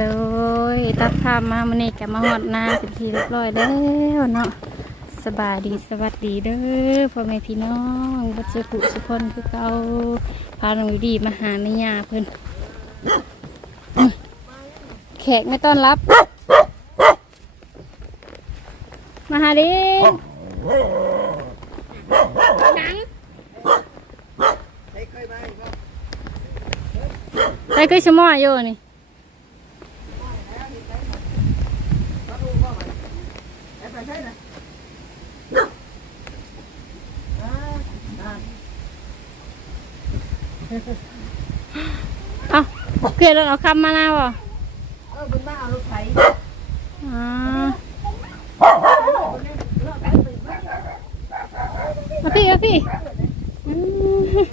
โดยตัดภาพมามันนี่กับมาหอดนาเป็นทีเรียบร้อยแล้วเนาะสบายดีสวัสดีเด้อพ่อแม่พี่น้องบัจจุสุคนคือเก่าพาน้องวิดีมาหาในยาเพิ่นอื้อแขกไม่ต้อนรับ มาหาดิหนังไปคือชะมออยู่นี่ เอาเกลือแล้วเอาคำมาหน้าบ่เออบุญมาเอารถไถอ๋อมาพี่มาพี่อืม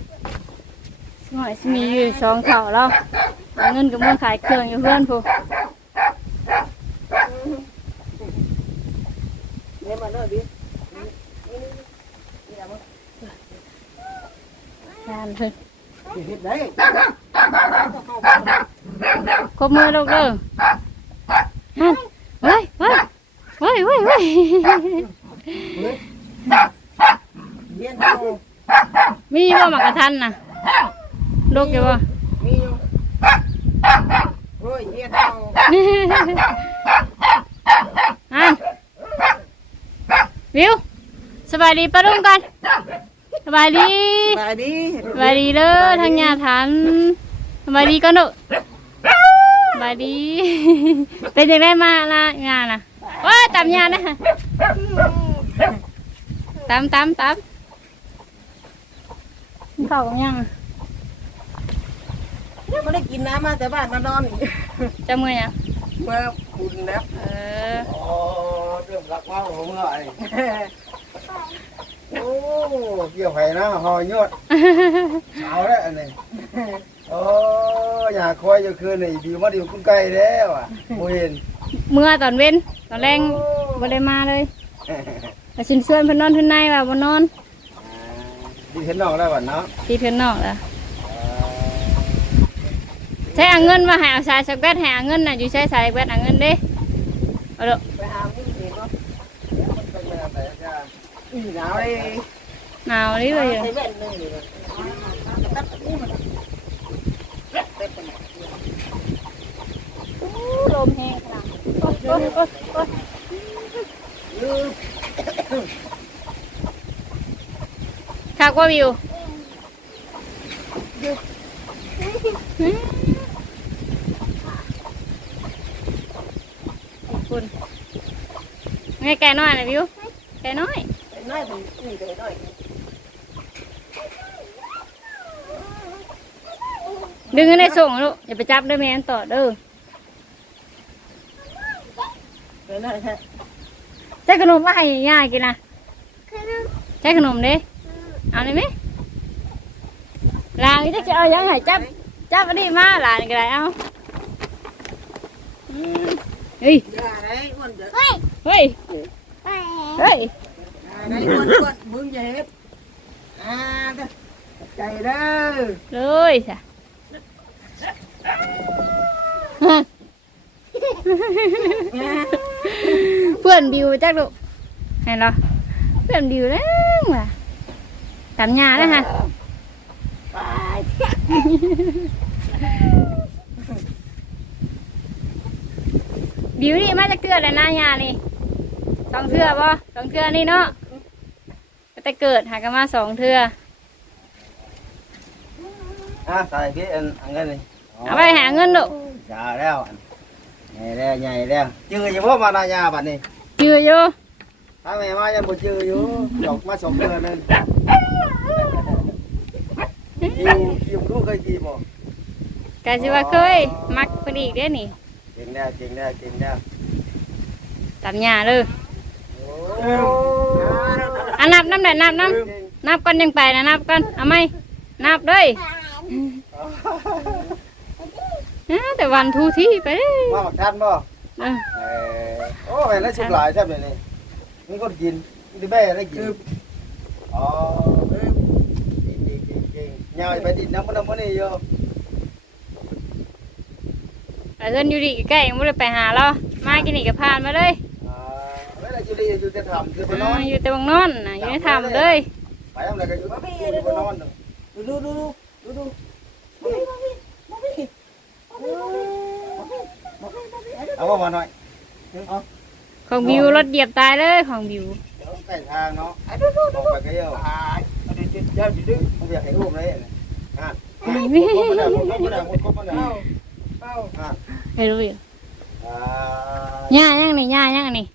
หน่อยสิมีอยู่สองเข่าแล้วเอาเงินกับเมื่อขายเครื่องอยู่เพื่อนผู้ เนี่ยมาหน่อยดิ งา นเพิ่นเฮ็ดได้ครบมือลูกเด้อฮันเฮ้ยเฮ้ยเฮ้ยเฮ้ยเฮ้ยเรียนเอามีบ่หมากกระทันน่ะลูกอยู่บ่มีอยู่โอ้ยเรียนเอาอันวิวสบายดีปะลุงกัน สบายดีสบายดีสบายดีเด้อทางญาทันสบายดีก่อนเด้อสบายดี เป็นยังไงมาละงานน่ะว้าตามญานะตามตามตามกินข้าวกับยังอะไม่ได้กินน้ำมาแต่บ้านมานอนนี่จะเมื่อยอะเมื่อบุญแล้วเออโอ้เรื่องรักว่าผมเหรอไอ้ โอ้เกี่ยวไผ่นะหอยยวดเช้าแล้วอันนี้โอ้อยากคอยอยู่คืนนี่ดีมาดีคุณไก่แล้วอะโมเห็นเมื่อตอนเว้นตอนแรงบ่ได้มาเลยแต่ชินชวนเพิ่นนอนเพิ่นในว่าบ่นอนดีเห็นน้องแล้ววันเนาะที่เพิ่นนอกล่ะใช้เอาเงินมาให้เอาสายสแกตให้เอาเงินน่ะอยู่ใช้สายสแกตเอาเงินเด้เอาเด้อไปหามึงเองก็ เป็นไปทางไหนจ้า อี หนาวเลยหนาวนี่เลยลมแห้งขนาดโอ๊ยโอ๊ยโอ๊ยโอ๊ยคักว่าวิวคุณไงไก่น้อยนะวิวไก่น้อย น้อยผมนี่เลยน้อยดึงเงินได้ส่งลูกอย่าไปจับเด้อแม่นต่อเด้อเลยน้อยแท้ใช้ขนมมาให้ย่ากินนะใช้ขนมเด้เอาเลยไหมลางนี่จะเอายังไงจับจับอันนี้มาหลานก็ได้เอาอืมเฮ้ยอย่าได้อ้วนเด้อเฮ้ยเฮ้ย ได้อ้วนอ้วนมึงอย่าเฮ็ดอ่าเด้อใจเด้อเลยจ้ะเพื่อนบิวจักลูกเห็นเหรอเพื่อนบิวแล้วว่ะตามยาแล้วฮะบิวนี่มาจากเทือแล้วนะยานี่สองเทือป่สองเทือนี่เนาะ แต่เกิดหากันมาสองเทืออะใส่พี่อันอันนี้นี่เอาไปหาเงินลูกจ้าแล้วใหญ่แล้วใหญ่แล้วจื้ออยู่พ่อมานายาบัดนี้ยืออยู่ถ้าแม่มายังบ่จื้ออยู่ดอกมาสองเดือนนึงอยู่อยู่ลูกเคยกี่บ่กาสิว่าเคย มักพอดีอีกเด้อนี่เก่งแล้วเก่งแล้วเก่งแล้วตามยาเลยโอ้อะ นับน้ำหน่อยนับน้ำนับก่อนยังไปนะนับก่อนเอาไหมนับเลยอ่าแต่วันทูที่ไปเด้อมาบักทันบ่เออเออโอ้แม่นแล้วชุบหลายใช่ไหมนี่มึงก็กินมึงแม่ได้กินอ๋อเก่งเก่งเก่งเก่งยายไปดินน้ำมันน้ำมันนี่เยอะไปเพื่อนอยู่ดีใกล้ๆยังไม่ได้ไปหาเรามากินนี่ก็ผ่านมาเลย อ่าเวลาอยู่ดีอยู่จะทำคือไปนอ่าอนอยู่แต่บังนอนน่ะอยู่ในถ้ำเลยไปทำอะไรกันอยู่อยู่บนนอนดูดูดูดูดูดูมาพี่มาพี่มาพี่มาพี่มาพี่มาพี่มาพี่เอาว่ามาหน่อยเอาของบิวรถเหยียบตายเลยของบิวเดี๋ยวใกล้ทางเนาะดูดูลดูงไปก็เยอะอ่าเดี๋ยวเดี๋ยวเดี๋ยวเดี๋ยวผมอยากให้รูปเลยอะนี่ครบมาแล้วครบมาแล้วครบมาแล้วเอ้าอะไม่รู้อยู่อ่าย่ายังนี่ย่ายังนี่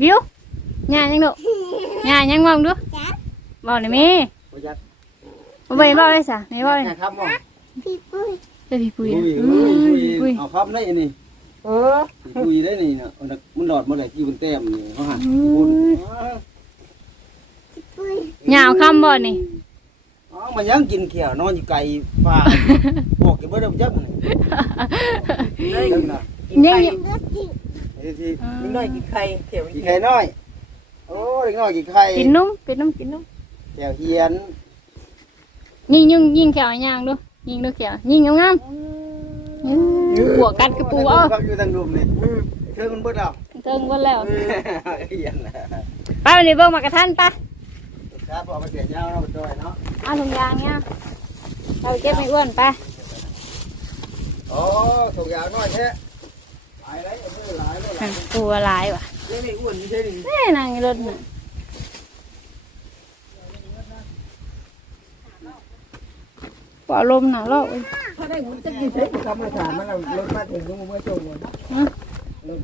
บิว ย่ายังดูย่ายังมองดูบอกหน่อยแมีประหยัดบ่ไปบอกเลยสะไหนบอกเลยนะครับมองเจะพี่ปุ้ยอุ้ยอะอุ้ยอุ้อุ้ยปุ้ยยเอาครับได้นี่เออปุยได้นี่เนาะมันหลอดมาเลยกี่บนแต้มนี่เขาหันบุญย่าเอาคำบ่นี่อ๋อมันยังกินเขียวนอนอยู่ไกลป่าบอกกินเบอร์เดิมจักนี่ได้นะยังยังไอ้ที่นิดหน่อยกินไข่เขียวกินไข่น้อย โอ้เด็กน้อยกินไข่กินนุ่มกินนุ่มกินนุ่มแก้วเฮียนยิงยิงยิงแขวย่างดูยิงดูแขวยิงงามๆอื้อหัวกัดกระปูเอ้าฟังอยู่ทางรุมนี่เธอมันเบิดแล้วเติงกันแล้วเฮียนนะไปวันนี้เบิ่งมากระทันปะครับพอมาเสียยาวเนาะมันดอยเนาะเอาถุงยางเนี่ยเราเก็บไม่อ้วนไปโอ้ถูกยาวน้อยแท้หลายเลยเออหลายเลยหลายตัวลายว่ะเล่ นไม่อ้วนนี่ใช่ดิเอ้ยนางรถน่ะปล่อยลมหนาวแล้วเอ้ยถ้าได้หุ่นจะกินเสร็จทำมาถามมันเรารถมาถึงก็มาชมมันรถ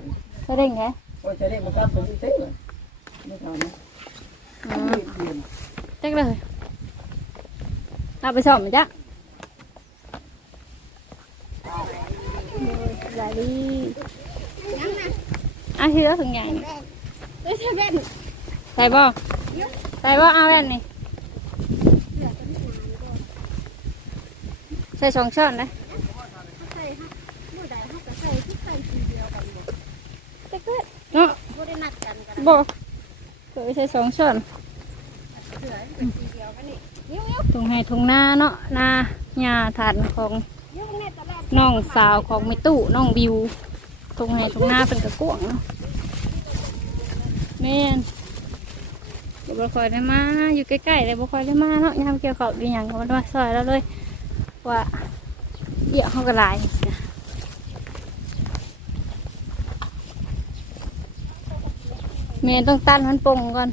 จะได้ไงโอ้ยใช้ได้มันกลับไปที่เซ็ตเลยไม่ทำนะอืมจักเลยเราไปสอบมั้ยจ๊ะสวัสดี อะที่เราถุงยางนี่ใส่บ่ใส่บ่เอาแว่นนี่ใส่สองช้อนนะเนาะบ่เคยใส่สองช้อนถุงให้ถุงหน้าเนาะหน้าหญ้าถาดของน้องสาวของมิตู้น้องบิวถุงให้ถุงหน้าเป็นกระกวงเนาะ แม่นเดี๋ยวบ่ค่อยได้มา อยู่ใกล้ๆเลยบ่ค่อยได้มาเนาะยามเกี่ยวข้าวดีหยังก็มันมาซอยแล้วเลย ว่าเดี่ยวเขาก็หลายนะเมียต้องตั้นมันปงก่อน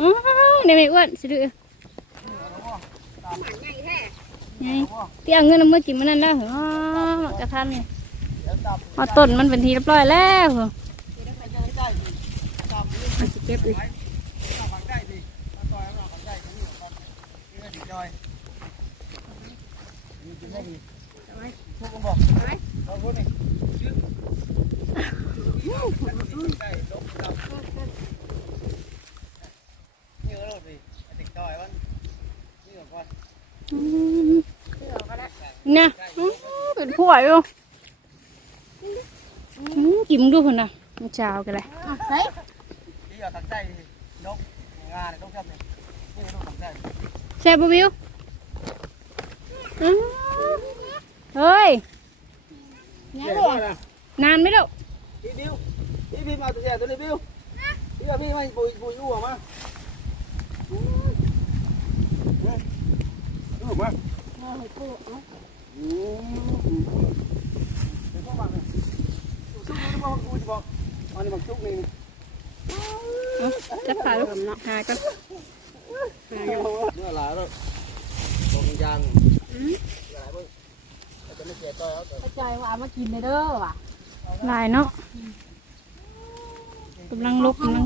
อ้าวเดี๋ยวไม่อ้วนสิดือไงเตี้ยเงินเอามื่อจิ้มมันนั่นแล้วอ๋อกระทันนี่เอาต้นมันเป็นทีเรียบร้อยแล้วเหรอมันสิเก็บอีกอืมเนี่ยอืมเป็นผัวอยู่ อืมกินดูคนน่ะมันเช้ากันเลยที่เอาตัดใจนกงานต้องชอบเลยนี่ต้องตัดใจแซ่บบ่วิวอื้อเฮ้ยเดี๋ยวนะนานไหมลูกพี่บิวพี่พี่มาตัวใหญ่ตัวนี้บิวพี่เอาพี่มาปุยปุยยู่ออกมายู่ออกมาอืมเดี๋ยวเข้ามา เลยซุกนี่บอกกูจะบอกอันนี้มันซุกนี่จะพาลูกหากันเนื้อหลายแล้วตรงยางหลายมึงจะไม่เสียต่อยเอาแต่ใจว่ามากินในเด้อว่ะลายเนาะกำลังลุกกำลัง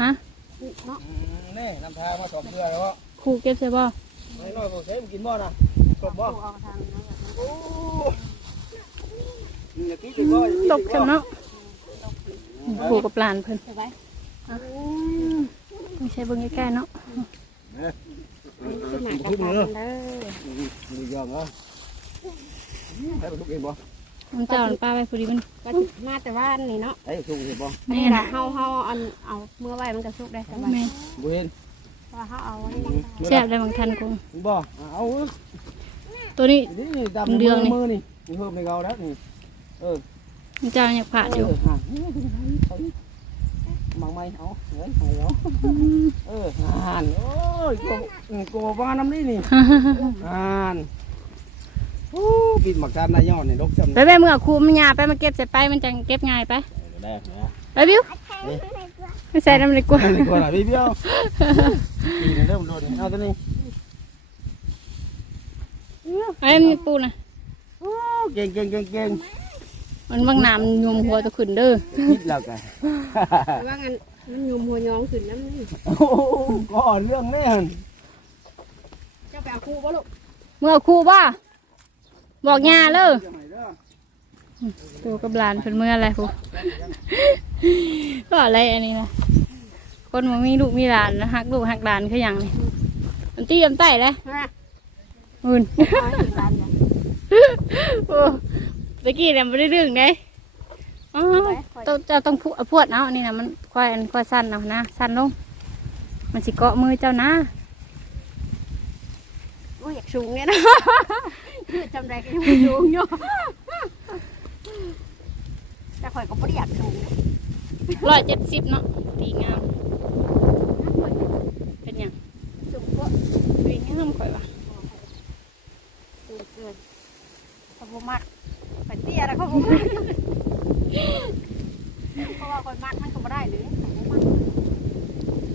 ฮะนี่น้ำทางมาสอบเพื่อแล้วครูเก็บใช่บ่ะไม่น้อยผมเซ่กินบ่อนะกบบ่อ ตกจำเนาะครูกับหลานเพิ่นใช่ไหมไม่ใช่เบิ่งใกล้ๆเนาะขึ้นมากันเด้อดูยอมเหรอให้ลูกเองบ่มันเจ้ามันป้าไปพอดีมันก็มาแต่ว่านี่เนาะให้ลูกเองบ่แม่นี่นะละเฮาเฮาอันเอาเมื่อไว้มันก็สุกได้สบายแม่บ่เห็นว่าเขาเอาไว้แซ่บได้บางทันคงบ่เอาตัวนี้นี่ดำเดืองนี่มือนี่นี่เพิ่มให้เขาแล้วนี่ เออมันเจ้ายากผ่านอยู่เองมังไม่เอาเฮ้ยให้เอาเออห่านโอ้ยกอืมโกว่าน้ำนี่นี่ห่านโอ้ปิดหมักจานนายยอดนี่ดกจำไปไปเมื่อคูมันยาไปมาเก็บใส่ไปมันจะเก็บง่ายไปไปบิวไม่ใส่น้ำเลยกลัวนี่ก่อนอะพี่เบี้วนี่เริ่มโดนเอาตัวนี้ไอ้มีปูนะโอ้เก่งเก่งเก่งเก่ง มันบางน้ำยมหัวตะขึ้นเด้อคิดแล้วกันว่างั้นมันยุมหัวยองขึ้นน้ำนี่โอ้ก็เรื่องแม่นเจ้าไปเอาคู่บ่ลูกเมื่อครูบ่บอกยาเลยตัวกับหลานเป็นเมื่ออะไรครู ก็อะไรอันนี้นะคนมันมีลูกมีหลานนะฮักลูกฮักหลานคืออย่างนี้มันตีมันไต่เลยฮะ อุ่น เอาให้ตามกันโอ้ ตะกี้เนี่ยไม่ได้เรื่องเด้อ๋อต้องเจ้าต้องพูพวดเอาอันนี้นะมันควายอันควายสั้นเอานะสั้นลง มันสิเกาะมือเจ้านะโอ้ยอยากสูงเนี่ยนะยืดจำได้ก็ยังไม่สูงอยู่แต่ข่อยก็บ่ได้อยากสูงนะร้อยเจ็ดสิบเนาะดีงาม เป็นอย่างสูงก็ดีงามข่อยว่ะสูงเกินเขาบ่มัก ไปเตี้ยแล้วเขาบ่มักเพราะว่าคนมักมันก็บ่ได้เลยเขาบ่มัก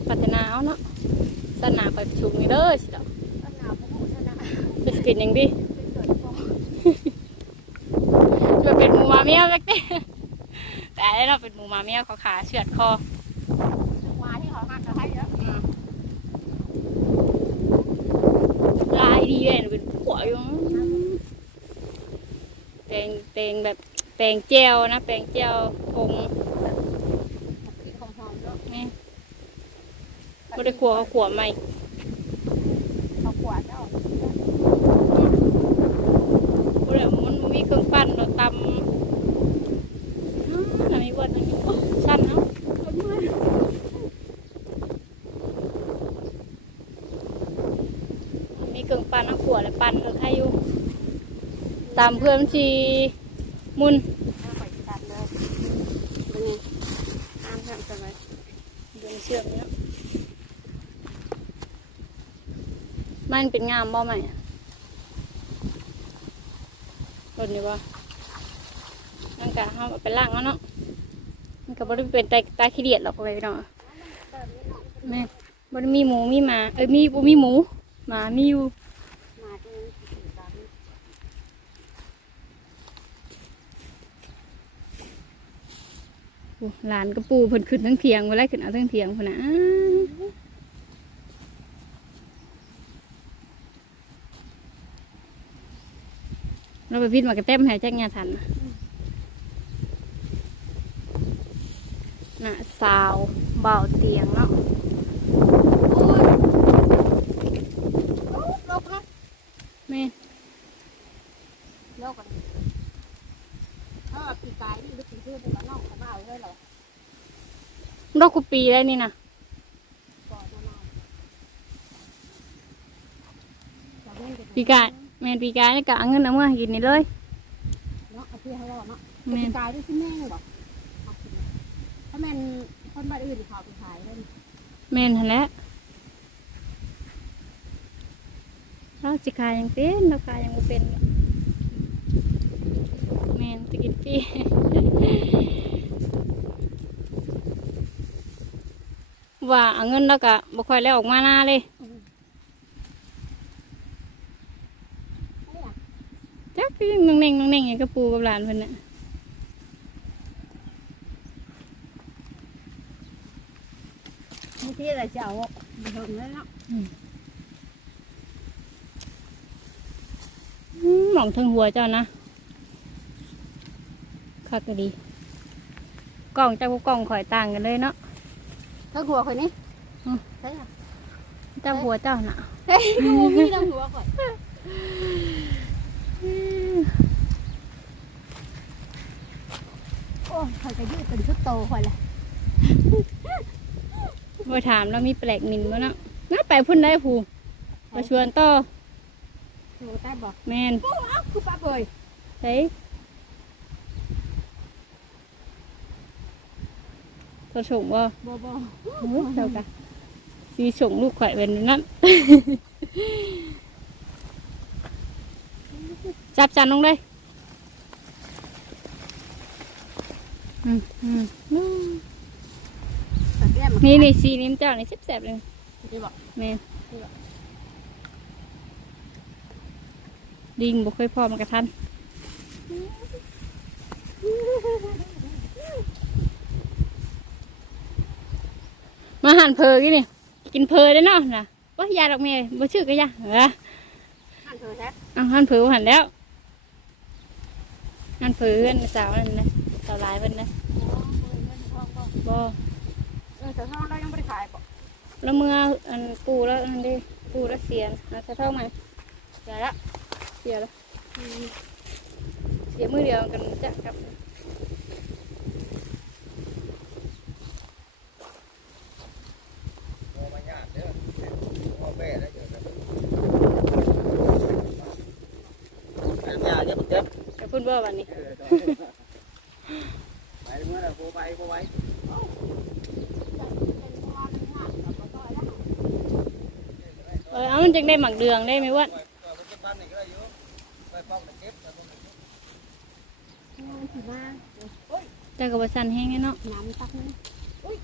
พัฒนาเอาเนาะสนาข่อยชุมนี่เด้อสิดอกต้นหนาวพวกหมูชนะจะสิเป็นอย่างดีเป็นเกิดพวกจะเป็นหมูหมาเมียวแม็กเด้แต่อันนี้เราเป็นหมูหมาเมียวเขาขาเฉือดคอมาที่เขาหักก็ให้เยอะอืมลายดีเลยเป็นผัวอยู่ แตงแตงแบบแตงเจลนะแตงเจลทงกินหอมๆเนาะนี่ไม่ได้ขัวเขาขัวใหม่เขาขวดเนาะบ่ได้มันบ่มีเครื่องปั้นเราตำอ้าวน่ะมีเบิดอันนี้โอ้สั้นเนาะมีเครื่องปั้นเอาขัวเลยปั้นก็ใครอยู่ ตามเพื่อนมันสิมุนเอาไปตัดเลยเป็นไงอ้ามทำสบายเดินเชือกนี่เนาะมันเป็นงามบ่ไหมอะรถนี่บ่นั่นกะเฮาเอาไปล่างแล้วเนาะมันก็บ่ได้เป็นตาตาขี้เดียดหรอกเลยเนาะแม่บ่ได้มีหมูมีหมาเอ้ยมีบ่มีหมูหมามีอยู่ มาที่นี่ตามนี้ โอ้ หลานกับปู่เพิ่นขึ้นทั้งเถียงเวลาขึ้นเอาทั้งเถียงพุ่นน่ะอ้าวเราไปพิดมากระเต็มใหายจักงาทันน่ะน่ะสาวเบาเตียงเนาะลกเนาะแม่ ลกกันถ้าปีกายนี่ไปกินเพื่อนไปบ้านนอกเขามาเอาเลยเหรอ ดอกกุปีแล้วนี่นะก่อนมาหน่อยจากนั้นจะปีกายแม่นปีกายนี่กะเอาเงินเอาเมื่อให้กินนี่เลยเนาะเอาเพื่อให้รอดเนาะแม่ปีนกายได้ที่แม่งบอกเอาสิถ้าแม่นคนบ้านอื่นเขาไปขายเลยแม่นหั่นแหละเราสิขายยังเป็นเราขายยังบ่เป็นแม่นจะกินฟ ว่าเอาเงินแล้วก็บ่ค่อยแล้วออกมาหน้าเลยจักคือนั่งเน่งนั่งเน่งอย่างกับปูกับหลานเพิ่นน่ะบางทีอะไรจะเอาไปทำเลยเนาะอืมหมองถึงหัวเจ้านะคักก็ดี กล่องเจ้ากับกล่องข่อยต่างกันเลยเนาะ ทั้งหัวคนนี้อืมใช่ค่ะเจ้าหัวเจ้าน่ะเฮ้ยดูมีทั้งหัวก่อนโอ้ข่อยจะยืดเป็นชุดโตข่อยแหละบ่ถามแล้วมีแปลกหมิ่นบ่เนาะน่าไปพุ่นได้ผู้มาชวนต่อหนูใต้บอกแมนโอ้เอาคือป้าเบยเฮ้ย ตัวส่งบ่บ่บ่โอ้ยเจ้ากะสีส่งลูกข่อยเป็นนั่นจับจันลงเลยอืมอืมอืมตัดแก้มนี่นี่สีนี้มันเจ้านี่แซ่บๆเลยดีบอกแม่นลิงบ่เคยพอมันกระทันมา หันเพอกี่นี่ กินเพอได้เนาะนะว่ายาดอกเมย์บ่ชื่อก็ยาเออหันเถอะแท้เอาหันเพอหันแล้วหันเพอเพื่อนสาวนั่นนะสาวหลายเพิ่นนะบ่เออเสือทองเรายังไม่ได้ขายปะแล้วเมื่ออันปูแล้วอันนี้ปูแล้วเสียนนะจะเท่าไหมเสียละเสียละเสียมือเดียวกันจะกลับบ่มาญาติเด้อพ่อ แม่ได้เจอกันเด้อบ่เจ็บจะพูดว่าวันนี้เออไปเมื่อไหร่บ่ไปบ่ไหวเออเอามันจึงได้หมักเดืองได้ไหมวะไปเก็บบ้านไหนก็ได้อยู่ไปป้องไปเก็บไปป้องไปเก็บเจ้ากับสันแห้งไงเนาะน้ำตักนึง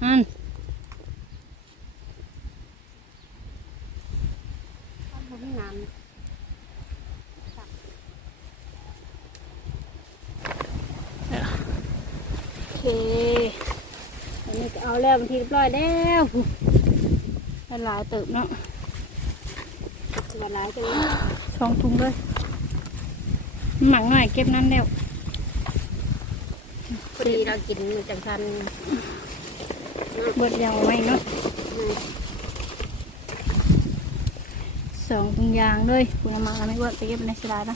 อัน ทำน้ำ โอเคอันนี้ก็เอา แล้วบางทีเรียบร้อยแล้วละลายเติบเนาะส่วนหลายจะสองถุงเลยหมักหน่อยเก็บน้ำแล้วพอดีเรากินมือจังทันเบิดยาวไว้เนาะสองถุงยางเลยคุณเอามาไม่ว่าไปเก็บในสลายนะ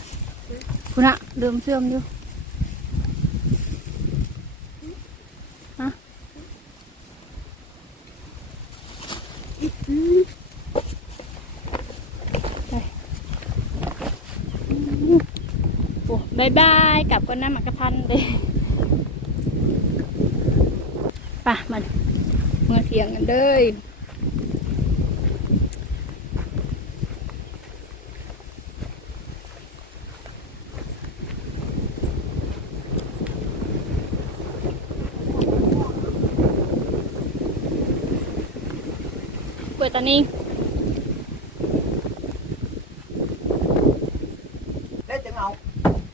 คุณอะเดิมเสื่อมอยู่ฮะไปโอ้บายบาย กลับกันนะหมักกระทันเด้ไป่ะมันเมื่อเถียงกันเลยเปิดตอนนี้ ได้จังเอา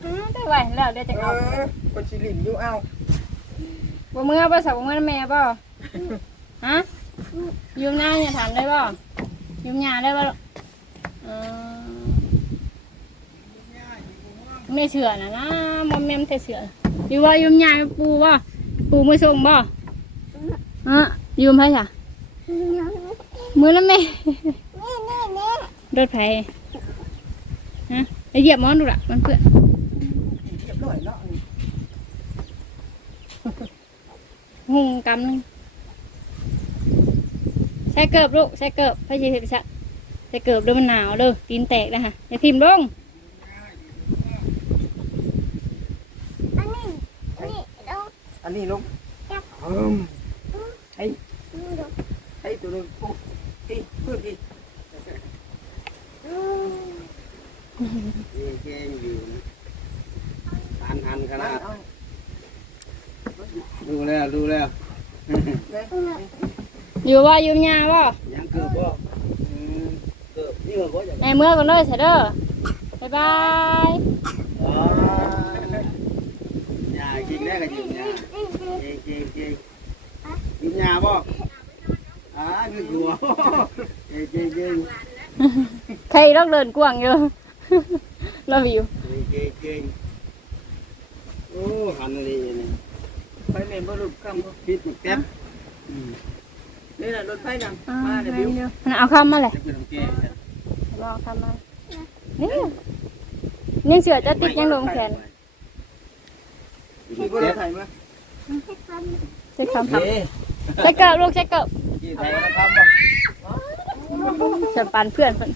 อืมได้ไหว แล้วเดี๋ยวจะเอเอาอคนสิลิ้นอยู่เอาบ่เมื่อบ่สาวบ่เมื่อแม่บ่ฮะยืมหน้าอย่าถามได้บ่ยืมหน้าได้บ่ลูกเออไม่เชื่อนะนะมอมแมมแต่เชื่ออยู่ว่ายืมหน้าปูบ่ปูมือส่งบ่ฮะยืมให้จ้ะมือแล้วแม่รถไผฮะไปเหยียบมอนดูละมันเปื้อน เรียบร้อยเนาะ หุงกำหนึงใส่เกิบลูกใส่เกิบพระเยซูพิชักใส่เกิบเด้อมันหนาวเด้อตีนแตกนะฮะอย่าทิ่มลงอันนี้ลงอืมให้ให้ตัวนึงปุ๊บพี่เพื่อนพี่เก่งอยู่ทันทันขนาด ดูแล้วดูแล้วอยู่ว่ายืมยาบ่ยังเกือบบ่อืมเกือบนี่เหรอบ่อย่างไอ้เมื่อก่อนเลยเสร็จเด้อบ๊ายบายอ๋ออย่ากินได้ก็ยืมยาเก่งเก่งเก่งยืมยาบ่อ่านึกหัวเก่งเก่งเก่งใครต้องเดินกว้างอยู่เราวิวเก่งเก่งโอ้หันอะไรนี่ ไปเมนบรุษคำพิษมันแป๊บอืมนี่แหละรถไฟดังอ่ามามาเดี๋ยวเดี๋บิวยวมันเอาคำมาเลยจะเป็นของแกจ้ะลองคำมานี่ยังเสือจะติดยังลงแขนมีบริษัทไทยมั้ยใช้คำเฮ้ยใช้เกิบลูกใช้เกิบกี่ไทยนะครับบ่ฉันปานเพื่อนเพิ่น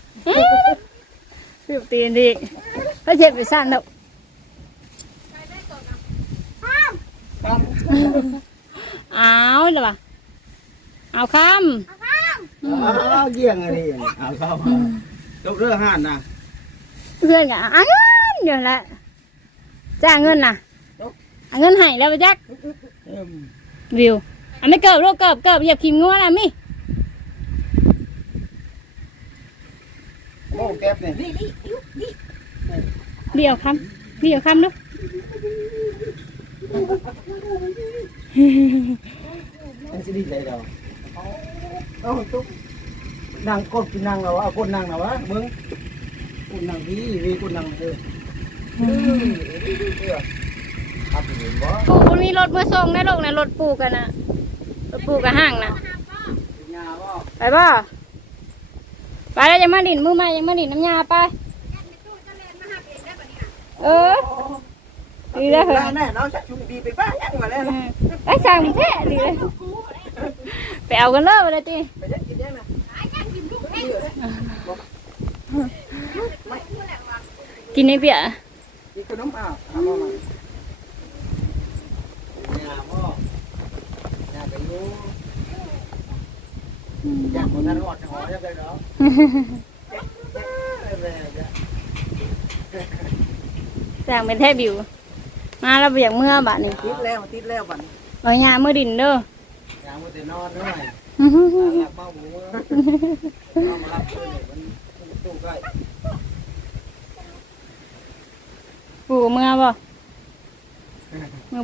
สิบตีนดีเขาเจ็บไปสั้นแล้ว เอาเดี๋ยวว่ะเอาคอ้าวเยี่ยงอะไรอย่างนี้เอาเข้ามาจบเรื่องห้านนะำเพื่อนกะอะเงินเดี๋ยวแหละจ้างเงินน่ะเอาเงินให้แล้วไปจักเอิ่มวิวอะไม่เกิบลูกเกิบเกิบเหยียบขีมงัวนะมิโอ้แก๊บเนี่ยนี่นี่อิ๊วนี่เดี่ยวคำเดี่ยวคำลูก มันสิดีใจเราเอาตุ๊กนั่งกดกินนั่งเราเอากดนั่งเราวะมึงกดนั่งดีวีกดนั่งเลยเออดีดีเชื่อขับเห็นบ่ปู่มันมีรถมาส่งในโลกนะรถปู่กันนะรถปู่กับห้างนะยาบ่ไปบ่ไปแล้วยังมาดินมือใหม่ยังมาดินน้ำยาไปเออดีแล้วเหรอแน่เนาะชักชุงดีไปบ้างยังมาแล้วอืม ไปสั่งแท้ดีเลยไปเอากันเลยเลยตีไปยักกินยังนะกินในเบียร์กินขนมอ้าวเอามามายาบ่ยาไปอยู่อยากคนนั้นอดหอยังไงเนาะแม่จ้ะสั่งเป็นแท้บิว มาแล้วไปอย่างเมื่อบาทนี่ติดแล้วติดแล้วบัดนี้เอายามือดิน เด้อยามันจะนอนด้วยอื้อหือหลับเมาหมูเอามารับเลยมันตู้ใกล้ปู่เมื่อบ่เมื่อ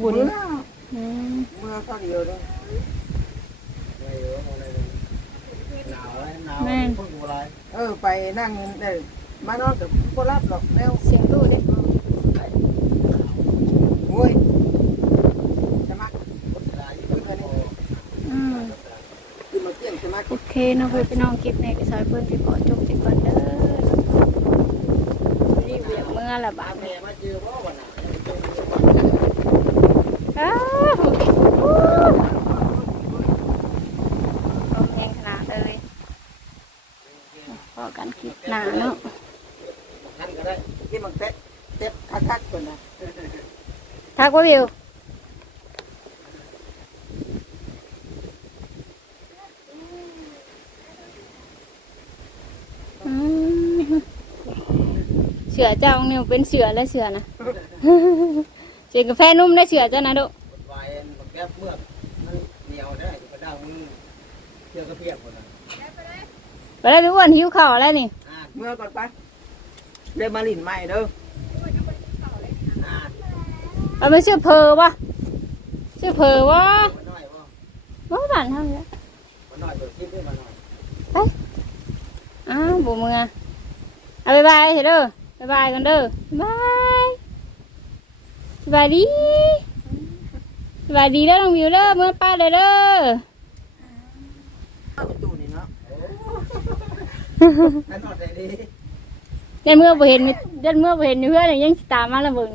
โอเคเนาะเพื่อนพี่น้องคลิปในกระสายเพื่อนที่ก่อนจบที่ก่อนเด้อรีบเบียงเมื่อละบาทแม่มาเจอว่าวันไหนอ้าวลมแรงขนาดเลยพอกันคลิปหนาเนาะที่มันเตะเตคักๆคนนะทักว่าวิว สือเจ้าเนี่ยเป็นเสือและเสือนะ เสือกาแฟนุ่มได้เสือเจ้านะดุวายแก้เมือกมันเหนียวได้กระด้างมือเที่ยวก็เพียบหมดนะไปแล้วพี่อ้วนหิวข้าวแล้วนี่อ่าเมื่อก่อนไปเดินมาหลินใหม่เด้ออ่าเอาไปชื่อเพอวะชื่อเพอวะมันน้อยบ่ว่าบ้านเท่านี้มันน้อยตัวคิดด้วยมันน้อยอ้าวบุมือเอาบายบายเถอะเด้อ บายบายกันเด้อบายบายดีบายดีเด้อน้องวิวเด้อเมื่อป้าเลยเด้อเอาไปตู้นี่เนาะท่านนอนใจดี ยันเมื่อบ่เห็นยันเมื่อบ่เห็นอยู่เพื่อนยังสิตามมาและเบิ่ง